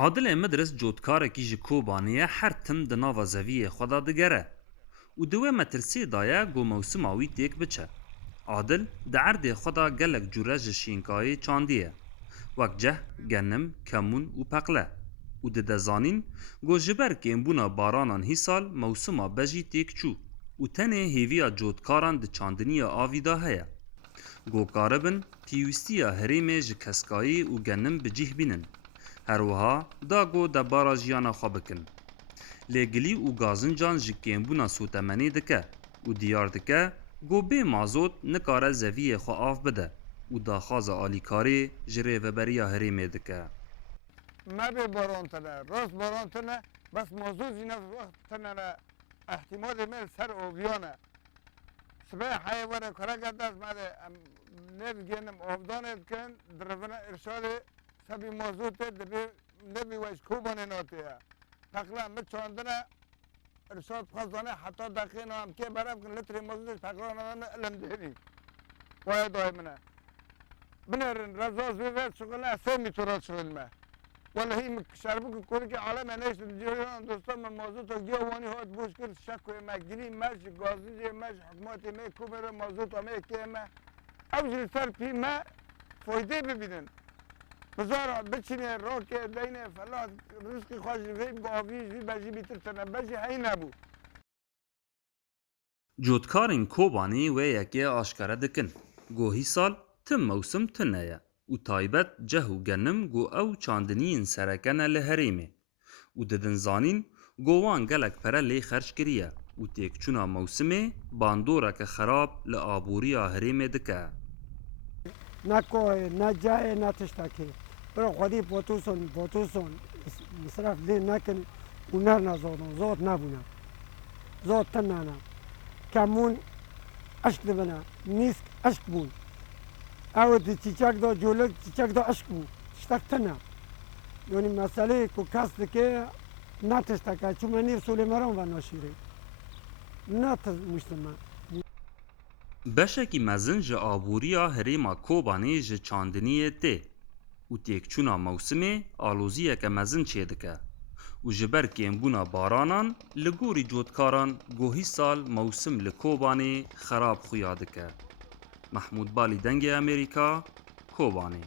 عادل مدرس جوتکارێکی ji Kobaniyê her tim di nava zeviyê xwe de digere û di wê metirsê da ye got mewsima wî têk biçe. Adil di erdê xwe de gelek cure ji şînkayê çandiye, wek ceh, genim, kemun û peqle û dide zanîn got ji ber kêmbûna baranan hîsal mewsima bejî têk çû û tenê hêviya cotkaran di çandiniya avî da heye. Got karibin pîwîstiya herêmê ji keskayî û genim bicih bînin. Herwiha da got de bara jiyana xwe bikin. Lêgilî û gazincan ji kêmbûna sotemenê dike û diyar dike got bê mazot nikare zeviyê xwe av bide û daxwaza alîkarê ji rêveberiya herêmê dike. ما به باران تنه راست باران تنه بس موضوع زینه وقت تنه احتمال میل سر اوبیانه سبه حیوانه کرا گرده از مده نبگینم آبدانت کن دربنه ارشاد سبی موضوع ته دبی نبی ویش کوبانه ناتیه تقلا مت چاندنه ارشاد خزانه حتی دقیقه هم که برم کن لتری موضوع تقلا نامه علم دهنی وای دایمنه بنرن رزاز بیوید شغله سمی تورات شغلمه ولی هی شربک کنی که عالم نیست دیگران دوستان من موضوع تا گیوانی هات بوش کرد شک و مگلی مش گازی مش حکومت می کوبر موضوع تا می که ما ابزر سر پی ما فایده ببینن بزار بچینه راک دین فلات رزق خواهش وی باویج وی بجی بیتر تنه بجی هی نبو. Cotkarên Kobanî wê yekê aşkere dikin. Got hîsal tim mewsim tune ye û taybet ceh û genim got ew çandiniyên serekene li herêmê û didin zanîn got wan gelek pere lê xerc kiriye û têkçûna mewsimê bandoreke xerab li aboriya herêmê dike. نه کوه نه جای نه تشتکی برو خودی پوتوسون مصرف لی نکن و نر نزادن زاد نبونه زاد تنانا کمون عشق دبنا نیست عشق بون او دی چیچک دا جولک چیچک دا عشق بون تشتک تنا یعنی مسئله که کست که نه تشتکه چون منیر سولی مران و ناشیره نه مجتمع Beşekî mezin ji aboriya herêma Kobanî ji çandiniyê tê û têkçûna mewsimê aloziyeke mezin çê dike û ji ber kêmbûna baranan li gorî cotkaran got hîsal mewsim li Kobanê xerab xuya dike. Mehmûd Balî Dengê Amerîka, Kobanê.